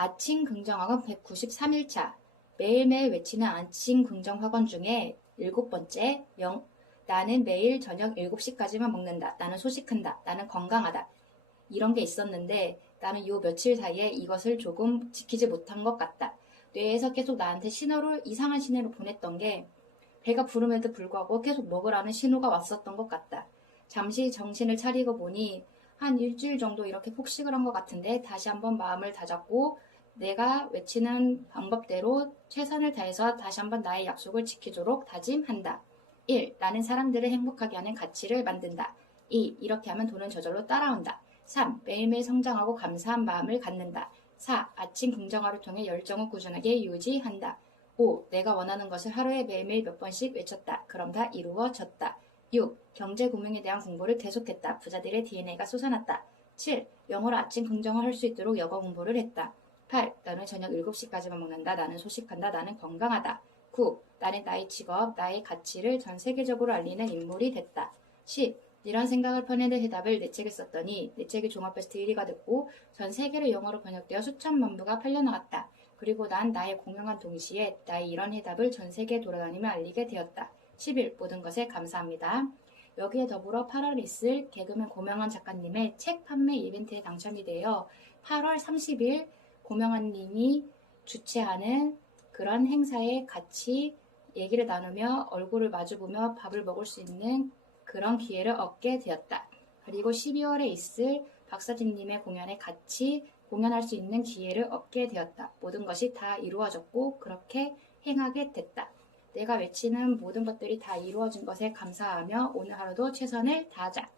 아침 긍정학원 193일차 매일매일 외치는 아침 긍정학원 중에 일곱 번째 영 나는 매일 저녁 7시까지만 먹는다. 나는 소식한다. 나는 건강하다. 이런 게 있었는데 나는 요 며칠 사이에 이것을 조금 지키지 못한 것 같다. 뇌에서 계속 나한테 신호를 이상한 신호를 보냈던 게 배가 부름에도 불구하고 계속 먹으라는 신호가 왔었던 것 같다. 잠시 정신을 차리고 보니 한 일주일 정도 이렇게 폭식을 한 것 같은데 다시 한번 마음을 다잡고 내가 외치는 방법대로 최선을 다해서 다시 한번 나의 약속을 지키도록 다짐한다. 1. 나는 사람들을 행복하게 하는 가치를 만든다. 2. 이렇게 하면 돈은 저절로 따라온다. 3. 매일매일 성장하고 감사한 마음을 갖는다. 4. 아침 긍정화를 통해 열정을 꾸준하게 유지한다. 5. 내가 원하는 것을 하루에 매일매일 몇 번씩 외쳤다. 그럼 다 이루어졌다. 6. 경제 금융에 대한 공부를 계속했다. 부자들의 DNA가 솟아났다. 7. 영어로 아침 긍정화 할 수 있도록 영어 공부를 했다. 8. 나는 저녁 7시까지만 먹는다. 나는 소식한다. 나는 건강하다. 9. 나는 나의 직업, 나의 가치를 전 세계적으로 알리는 인물이 됐다. 10. 이런 생각을 퍼내는 해답을 내 책에 썼더니 내 책이 종합 베스트 1위가 됐고 전 세계로 영어로 번역되어 수천만 부가 팔려나갔다. 그리고 난 나의 공연한 동시에 나의 이런 해답을 전 세계에 돌아다니며 알리게 되었다. 11. 모든 것에 감사합니다. 여기에 더불어 8월 있을 개그맨 고명환 작가님의 책 판매 이벤트에 당첨이 되어 8월 30일 고명환 님이 주최하는 그런 행사에 같이 얘기를 나누며 얼굴을 마주보며 밥을 먹을 수 있는 그런 기회를 얻게 되었다. 그리고 12월에 있을 박사진님의 공연에 같이 공연할 수 있는 기회를 얻게 되었다. 모든 것이 다 이루어졌고 그렇게 행하게 됐다. 내가 외치는 모든 것들이 다 이루어진 것에 감사하며 오늘 하루도 최선을 다하자.